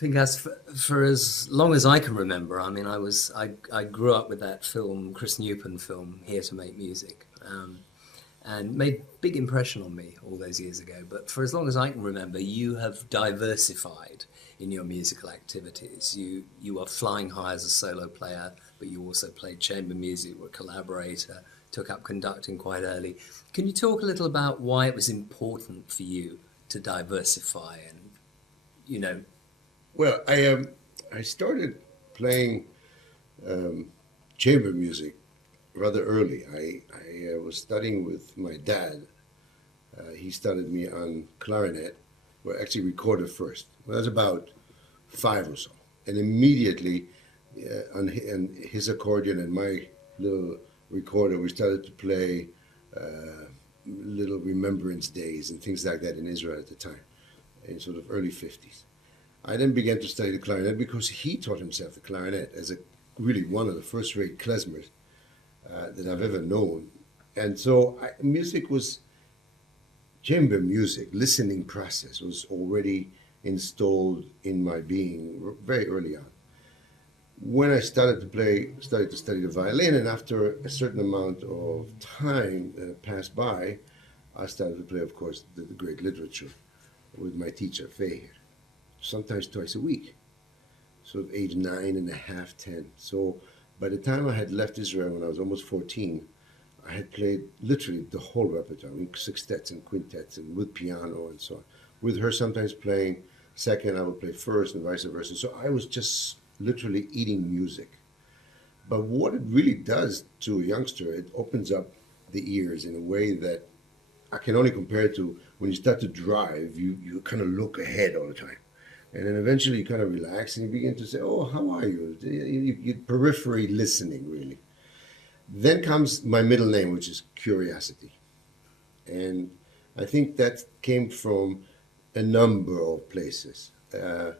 Pinchas, for as long as I can remember, I mean, I grew up with that film, Chris Newpon film, Here to Make Music, and made big impression on me all those years ago. But for as long as I can remember, you have diversified in your musical activities. You were flying high as a solo player, but you also played chamber music, were a collaborator, took up conducting quite early. Can you talk a little about why it was important for you to diversify and, you know, Well, I started playing chamber music rather early. I was studying with my dad. He started me on clarinet, well, actually recorded first. Well, I was about 5 or so. And immediately on his accordion and my little recorder, we started to play little remembrance days and things like that in Israel at the time, in sort of early 50s. I then began to study the clarinet because he taught himself the clarinet as a really one of the first-rate klezmers that I've ever known. And so music was, chamber music, listening process was already installed in my being very early on. When I started to study the violin, and after a certain amount of time passed by, I started to play, of course, the great literature with my teacher, Feher, sometimes twice a week, sort of age 9.5, 10. So by the time I had left Israel when I was almost 14, I had played literally the whole repertoire, sextets and quintets and with piano and so on. With her sometimes playing second, I would play first and vice versa. So I was just literally eating music. But what it really does to a youngster, it opens up the ears in a way that I can only compare it to when you start to drive, you kind of look ahead all the time. And then eventually you kind of relax and you begin to say, oh, how are you? You periphery listening, really. Then comes my middle name, which is Curiosity. And I think that came from a number of places. The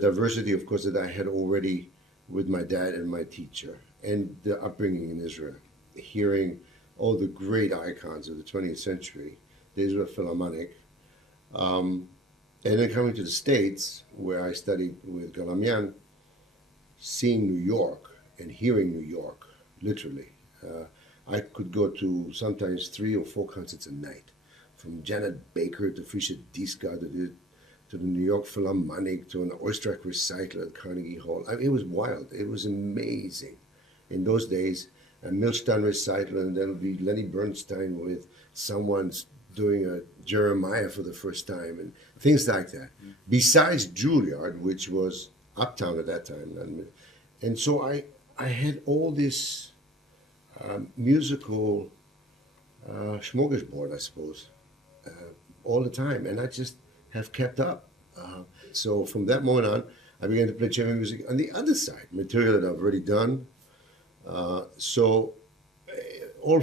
diversity, of course, that I had already with my dad and my teacher, and the upbringing in Israel, hearing all the great icons of the 20th century, the Israel Philharmonic, and then coming to the States, where I studied with Galamian, seeing New York and hearing New York, literally. I could go to sometimes 3 or 4 concerts a night, from Janet Baker to Fischer Dieskau to the New York Philharmonic to an Orchestra recital at Carnegie Hall. I mean, it was wild. It was amazing. In those days, a Milstein recital, and then would be Lenny Bernstein with someone doing a Jeremiah for the first time, and things like that. Besides Juilliard, which was uptown at that time. And so I had all this musical smorgasbord, I suppose, all the time. And I just have kept up. So from that moment on, I began to play chamber music on the other side, material that I've already done. All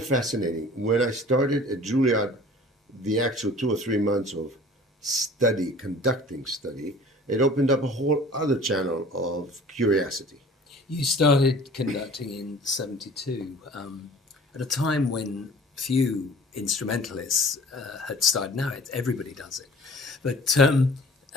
fascinating. When I started at Juilliard, the actual 2 or 3 months of study, conducting study, it opened up a whole other channel of curiosity. You started conducting in 72, at a time when few instrumentalists had started. Now everybody does it. But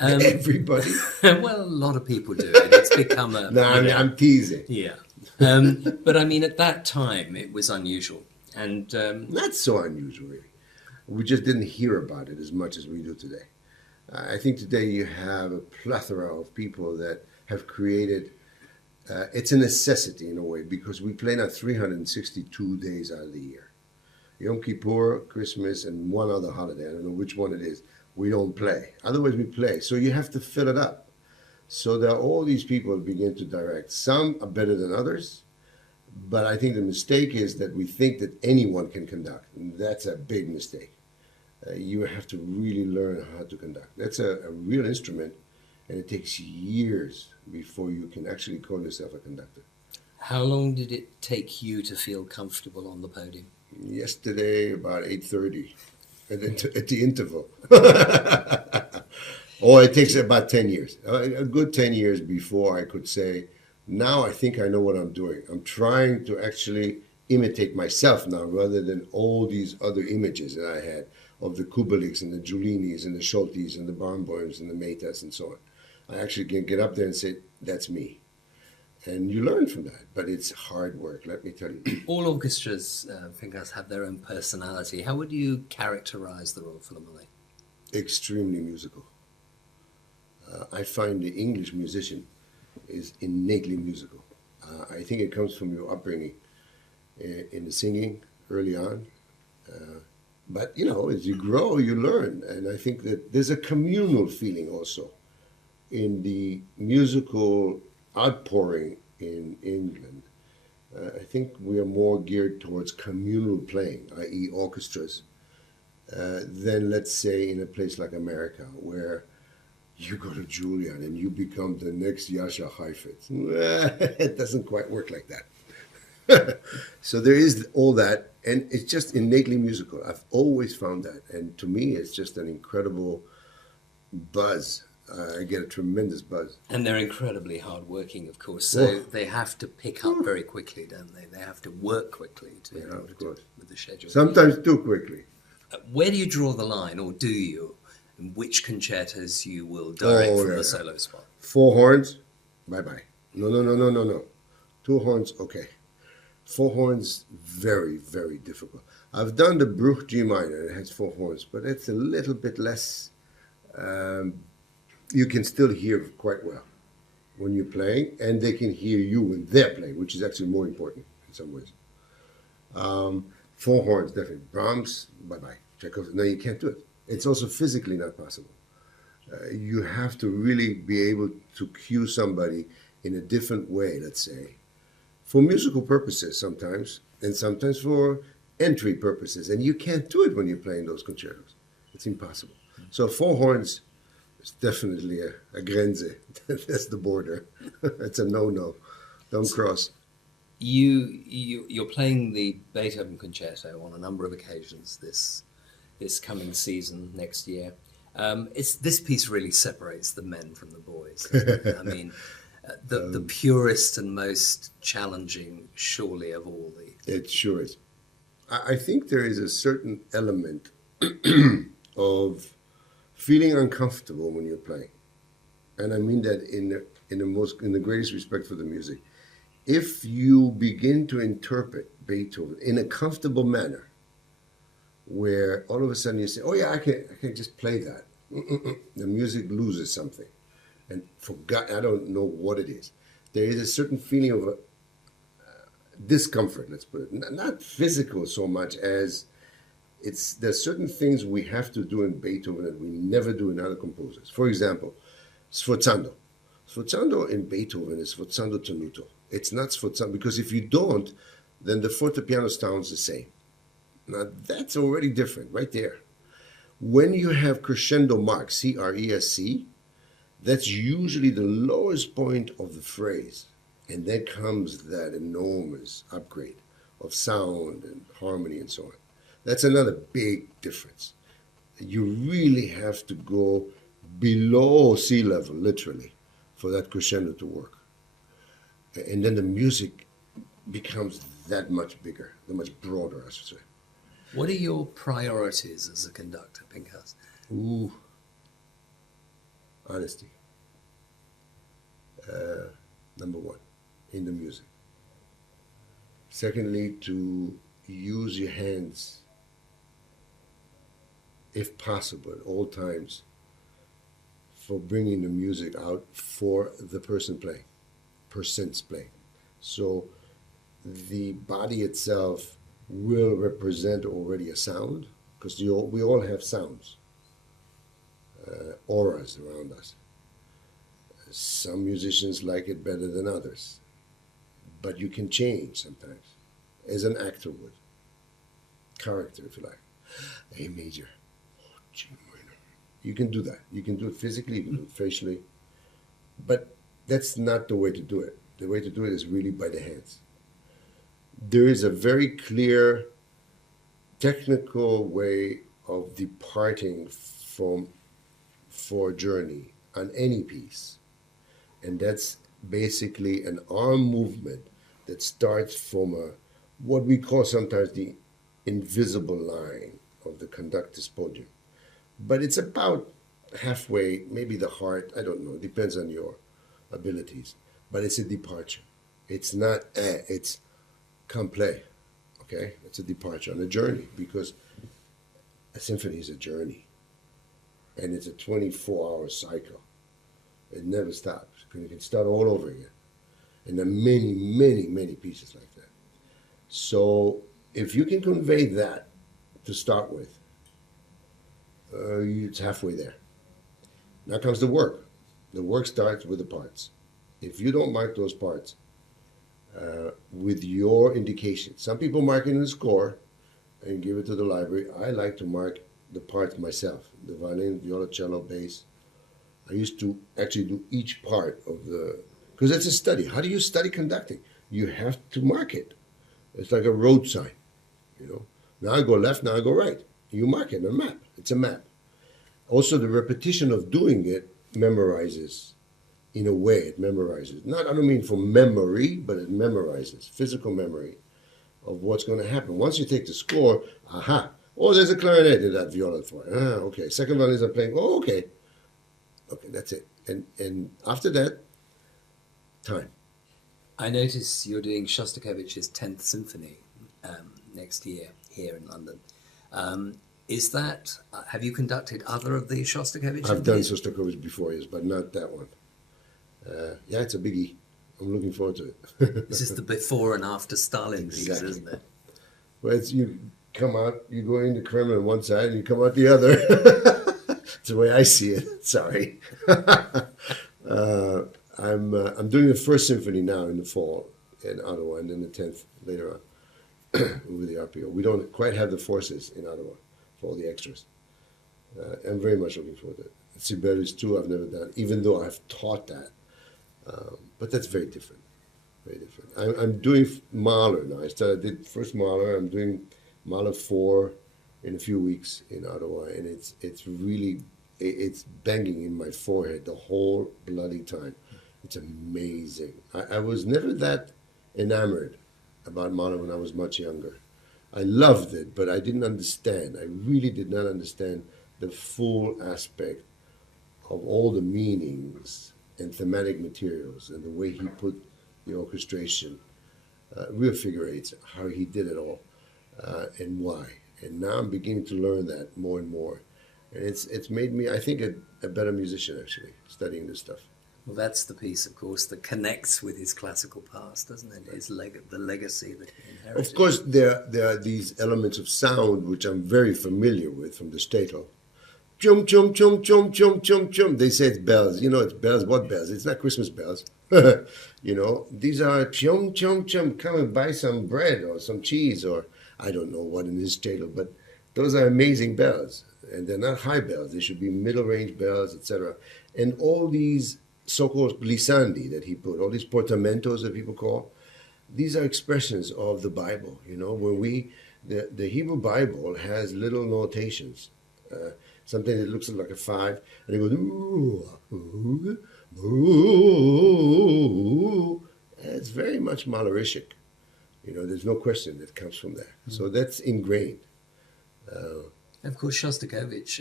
everybody? Well, a lot of people do it. It's become a... No, I'm teasing. Yeah. But I mean, at that time, it was unusual. And not so unusual, really. We just didn't hear about it as much as we do today. I think today you have a plethora of people that have created... it's a necessity in a way, because we play now 362 days out of the year. Yom Kippur, Christmas, and one other holiday. I don't know which one it is. We don't play. Otherwise, we play. So you have to fill it up. So there are all these people that begin to direct. Some are better than others, but I think the mistake is that we think that anyone can conduct. And that's a big mistake. You have to really learn how to conduct. That's a real instrument, and it takes years before you can actually call yourself a conductor. How long did it take you to feel comfortable on the podium? Yesterday, about 8:30, and then at the interval. Or it takes about 10 years, a good 10 years before I could say, now I think I know what I'm doing. I'm trying to actually imitate myself now rather than all these other images that I had of the Kubaliks and the Giulinis and the Scholtis and the Barenboims and the Metas and so on. I actually can get up there and say, that's me. And you learn from that, but it's hard work, let me tell you. All orchestras, Pinchas, have their own personality. How would you characterize the Royal Philharmonic? Extremely musical. I find the English musician is innately musical. I think it comes from your upbringing in the singing early on. But, you know, as you grow, you learn. And I think that there's a communal feeling also in the musical outpouring in England. I think we are more geared towards communal playing, i.e. orchestras, than, let's say, in a place like America, where you go to Juilliard and you become the next Jascha Heifetz. It doesn't quite work like that. So there is all that, and it's just innately musical. I've always found that, and to me, it's just an incredible buzz. I get a tremendous buzz. And they're incredibly hardworking, of course, so they have to pick up very quickly, don't they? They have to work quickly to be able to do with the schedule. Sometimes too quickly. Where do you draw the line, or do you? And which concertos you will direct from the solo spot? 4 horns, bye-bye. No. 2 horns, okay. 4 horns, very, very difficult. I've done the Bruch G minor, it has 4 horns, but it's a little bit less. You can still hear quite well when you're playing, and they can hear you when they're playing, which is actually more important in some ways. 4 horns, definitely. Brahms, bye-bye. Chekhov, no, you can't do it. It's also physically not possible. You have to really be able to cue somebody in a different way, let's say, for musical purposes sometimes, and sometimes for entry purposes. And you can't do it when you're playing those concertos. It's impossible. So 4 horns is definitely a grenze. That's the border. It's a no-no. Don't cross. You're playing the Beethoven Concerto on a number of occasions this coming season, next year. This piece really separates the men from the boys. I mean, the purest and most challenging, surely, of all the... It sure is. I think there is a certain element of feeling uncomfortable when you're playing. And I mean that in the greatest respect for the music. If you begin to interpret Beethoven in a comfortable manner, where all of a sudden you say, oh yeah, I can just play that. The music loses something. And I don't know what it is. There is a certain feeling of discomfort, let's put it. Not physical so much as there's certain things we have to do in Beethoven that we never do in other composers. For example, sforzando. Sforzando in Beethoven is sforzando tenuto. It's not sforzando, because if you don't, then the fortepiano sounds the same. Now, that's already different right there. When you have crescendo mark, C-R-E-S-C, that's usually the lowest point of the phrase. And then comes that enormous upgrade of sound and harmony and so on. That's another big difference. You really have to go below sea level, literally, for that crescendo to work. And then the music becomes that much bigger, that much broader, I should say. What are your priorities as a conductor, Pinchas? Ooh, honesty. Number one, in the music. Secondly, to use your hands, if possible, at all times, for bringing the music out for the person playing, persons playing. So the body itself will represent already a sound, because we all have sounds, auras around us. Some musicians like it better than others, but you can change sometimes, as an actor would. Character, if you like. A major, G minor. You can do that. You can do it physically, you can do it facially, but that's not the way to do it. The way to do it is really by the hands. There is a very clear technical way of departing for a journey on any piece. And that's basically an arm movement that starts from what we call sometimes the invisible line of the conductor's podium. But it's about halfway, maybe the heart, I don't know, depends on your abilities. But it's a departure. It's not it's complet, okay? It's a departure on a journey because a symphony is a journey and it's a 24-hour cycle. It never stops. You can start all over again. And there are many, many, many pieces like that. So if you can convey that to start with, it's halfway there. Now comes the work. The work starts with the parts. If you don't mark those parts with your indication, some people mark it in the score and give it to the library. I like to mark the parts myself, the violin, viola, cello, bass. I used to actually do each part of the, because it's a study. How do you study conducting? You have to mark it. It's like a road sign, you know. Now I go left, now I go right. You mark it on a map. It's a map. Also, the repetition of doing it memorizes. In a way, it memorizes. Not, I don't mean for memory, but it memorizes, physical memory of what's going to happen. Once you take the score, aha, oh, there's a clarinet in that viola for it. Ah, okay. Second violins are playing. Oh, okay. Okay, that's it. And after that, time. I notice you're doing Shostakovich's 10th Symphony next year here in London. Is that, have you conducted other of the Shostakovich? I've done Shostakovich before, yes, but not that one. Yeah, it's a biggie. I'm looking forward to it. This is the before and after Stalin piece, Exactly. isn't it? Well, it's, you come out, you go in the Kremlin on one side and you come out the other. It's the way I see it. Sorry. I'm doing the first symphony now in the fall in Ottawa, and then the 10th later on with the RPO. We don't quite have the forces in Ottawa for all the extras. I'm very much looking forward to it. Sibelius too, I've never done, even though I've taught that. But that's very different. Very different. I'm doing Mahler now. I did first Mahler. I'm doing Mahler 4 in a few weeks in Ottawa, and it's really it's banging in my forehead the whole bloody time. It's amazing. I was never that enamored about Mahler when I was much younger. I loved it, but I didn't understand. I really did not understand the full aspect of all the meanings and thematic materials and the way he put the orchestration, real figure eights, how he did it all, and why. And now I'm beginning to learn that more and more. And it's made me, I think, a better musician, actually, studying this stuff. Well, that's the piece, of course, that connects with his classical past, doesn't it? His the legacy that he inherited. Of course, there are these elements of sound which I'm very familiar with from the Statel. Chum, chum, chum, chum, chum, chum, chum. They say it's bells. You know, it's bells. What bells? It's not Christmas bells. You know, these are chum, chum, chum. Come and buy some bread or some cheese or I don't know what in this Statel, but those are amazing bells. And they're not high bells. They should be middle range bells, etc. And all these so-called glissandi that he put, all these portamentos that people call, these are expressions of the Bible. You know, when the Hebrew Bible has little notations, something that looks like a 5, and it goes, ooh, ooh, ooh. It's very much Mahleristic. You know, there's no question that comes from there. So that's ingrained. Of course, Shostakovich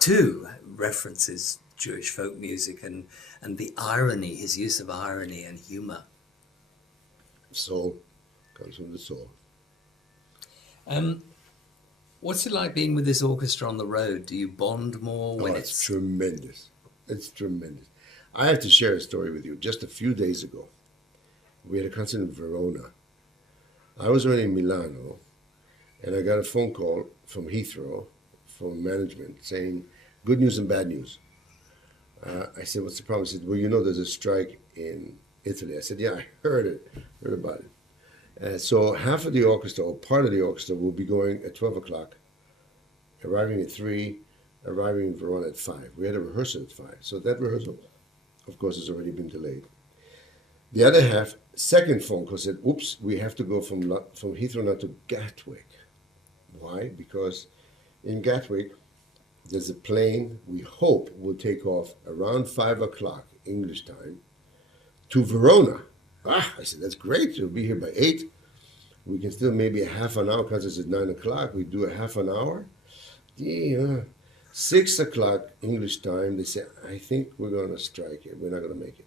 too references Jewish folk music and the irony, his use of irony and humor. Soul comes from the soul. What's it like being with this orchestra on the road? Do you bond more when it's tremendous. It's tremendous. I have to share a story with you. Just a few days ago, we had a concert in Verona. I was already in Milano, and I got a phone call from Heathrow, from management, saying, good news and bad news. I said, what's the problem? He said, well, you know there's a strike in Italy. I said, yeah, I heard about it. So half of the orchestra, or part of the orchestra, will be going at 12 o'clock, arriving at 3, arriving in Verona at 5. We had a rehearsal at 5. So that rehearsal, of course, has already been delayed. The other half, second phone call said, oops, we have to go from Heathrow now to Gatwick. Why? Because in Gatwick, there's a plane we hope will take off around 5 o'clock English time to Verona. I said, that's great. We'll be here by 8. We can still maybe a half an hour, because it's at 9 o'clock. We do a half an hour. Yeah. 6 o'clock English time, they said, I think we're going to strike it. We're not going to make it.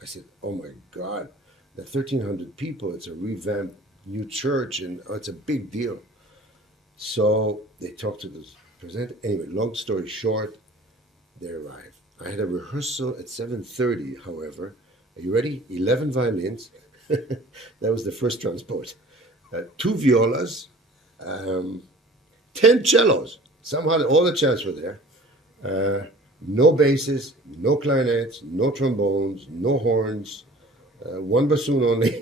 I said, oh my God, the 1,300 people, it's a revamped new church, and it's a big deal. So they talked to the presenter. Anyway, long story short, they arrived. I had a rehearsal at 7:30, however. Are you ready? 11 violins. That was the first transport. Two violas, 10 cellos. Somehow all the cellos were there. No basses, no clarinets, no trombones, no horns, one bassoon only.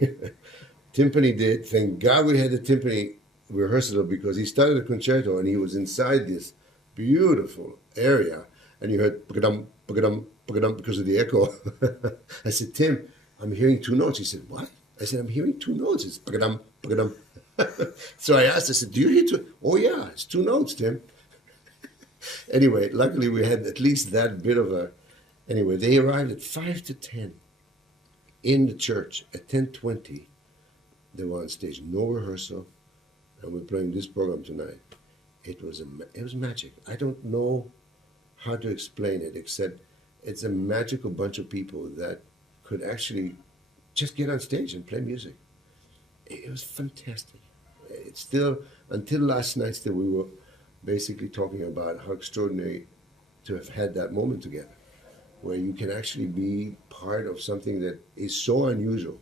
Timpani did. Thank God we had the timpani rehearsal because he started the concerto and he was inside this beautiful area and you heard pagadum, pagadum, pagadum because of the echo. I said, Tim, I'm hearing two notes. He said, what? I said, I'm hearing two notes. It's pagadum, pagadum. So I asked, I said, do you hear two? Oh yeah, it's two notes, Tim. Anyway, luckily we had at least that bit of a... Anyway, they arrived at 5 to 10 in the church. At 10:20, they were on stage. No rehearsal. And we're playing this program tonight. It was magic. I don't know how to explain it, except it's a magical bunch of people that could actually just get on stage and play music. It was fantastic. It's still, until last night, still we were basically talking about how extraordinary to have had that moment together, where you can actually be part of something that is so unusual.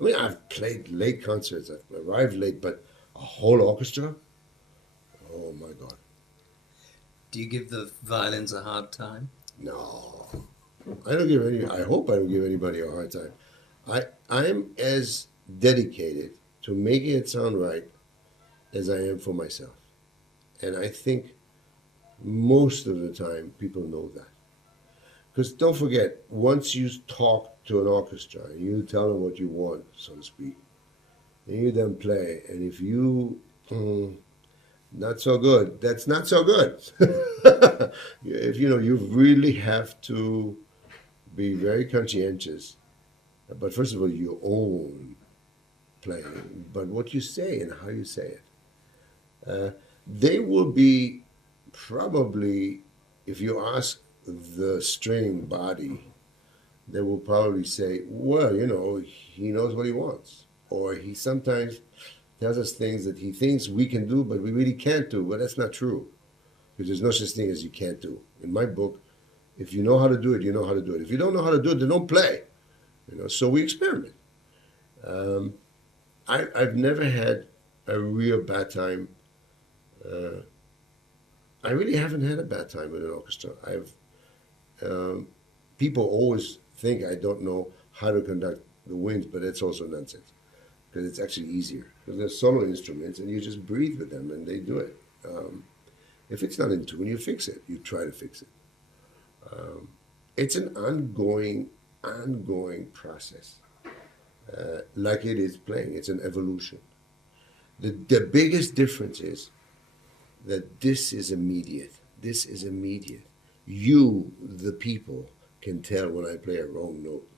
I mean, I've played late concerts, I've arrived late, but a whole orchestra? Oh my God. Do you give the violins a hard time? No. I hope I don't give anybody a hard time. I'm as dedicated to making it sound right as I am for myself. And I think most of the time people know that. Because don't forget, once you talk to an orchestra and you tell them what you want, so to speak, and you then play, and if you, not so good, that's not so good. If you really have to be very conscientious. But first of all, your own playing, but what you say and how you say it. They will be probably, if you ask the string body, they will probably say, well, he knows what he wants. Or he sometimes tells us things that he thinks we can do, but we really can't do. But that's not true. Because there's no such thing as you can't do. In my book, if you know how to do it, you know how to do it. If you don't know how to do it, then don't play. So we experiment. I've never had a real bad time. I really haven't had a bad time with an orchestra. People always think I don't know how to conduct the winds, but that's also nonsense. Because it's actually easier. Because they're solo instruments and you just breathe with them and they do it. If it's not in tune, you fix it. You try to fix it. It's an ongoing process. Like it is playing. It's an evolution. The biggest difference is that this is immediate. This is immediate. You, the people, can tell when I play a wrong note.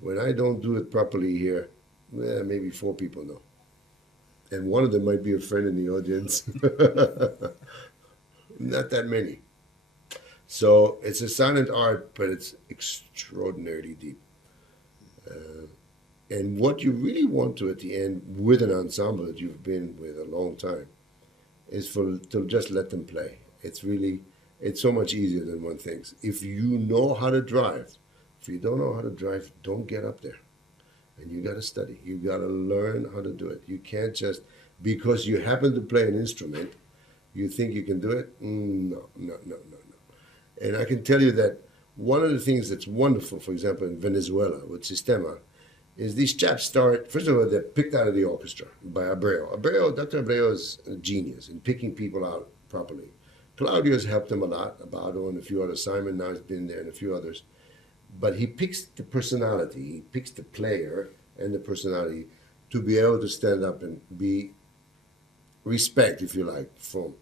When I don't do it properly here, maybe 4 people know. And one of them might be a friend in the audience. Not that many. So it's a silent art, but it's extraordinarily deep. And what you really want to at the end with an ensemble that you've been with a long time is to just let them play. It's so much easier than one thinks. If you know how to drive, if you don't know how to drive, don't get up there. And you got to study. You got to learn how to do it. You can't just, because you happen to play an instrument, you think you can do it? No. And I can tell you that one of the things that's wonderful, for example, in Venezuela with Sistema, is these chaps start, first of all, they're picked out of the orchestra by Abreu. Dr. Abreu is a genius in picking people out properly. Claudio's helped him a lot, Abado and a few others. Simon now has been there and a few others. But he picks the personality, he picks the player and the personality to be able to stand up and be respect, if you like, from.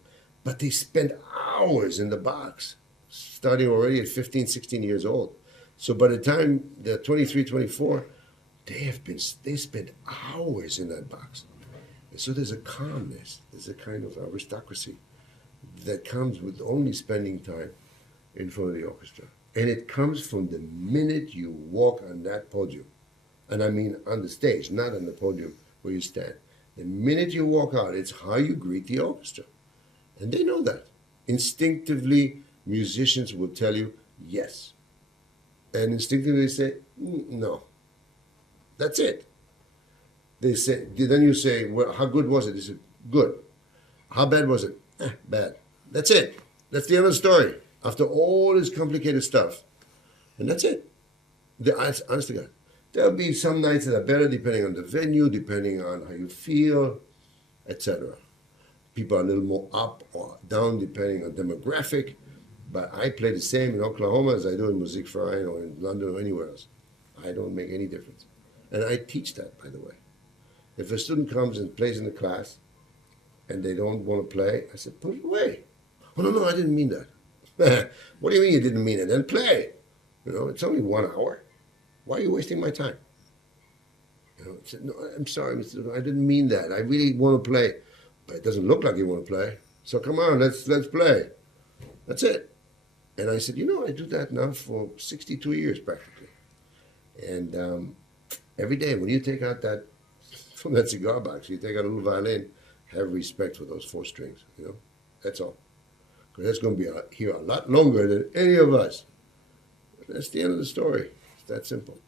But they spend hours in the box, starting already at 15, 16 years old. So by the time they're 23, 24, they spend hours in that box. And so there's a calmness, there's a kind of aristocracy that comes with only spending time in front of the orchestra. And it comes from the minute you walk on that podium. And I mean on the stage, not on the podium where you stand. The minute you walk out, it's how you greet the orchestra. And they know that. Instinctively, musicians will tell you yes. And instinctively say, no. That's it. They say, then you say, well, how good was it? They said, good. How bad was it? Bad. That's it. That's the end of the story. After all this complicated stuff. And that's it. Honest to God. There'll be some nights that are better depending on the venue, depending on how you feel, etc. People are a little more up or down depending on demographic. But I play the same in Oklahoma as I do in Musikverein or in London or anywhere else. I don't make any difference. And I teach that, by the way. If a student comes and plays in the class and they don't want to play, I said, put it away. Oh, no, I didn't mean that. What do you mean you didn't mean it? Then play. You know, it's only 1 hour. Why are you wasting my time? You know, I said, no, I'm sorry, Mr. I didn't mean that. I really want to play. But it doesn't look like you want to play. So come on, let's play. That's it. And I said, you know, I do that now for 62 years practically. And every day when you take out that, from that cigar box, you take out a little violin, have respect for those 4 strings, you know. That's all. Because that's going to be here a lot longer than any of us. That's the end of the story. It's that simple.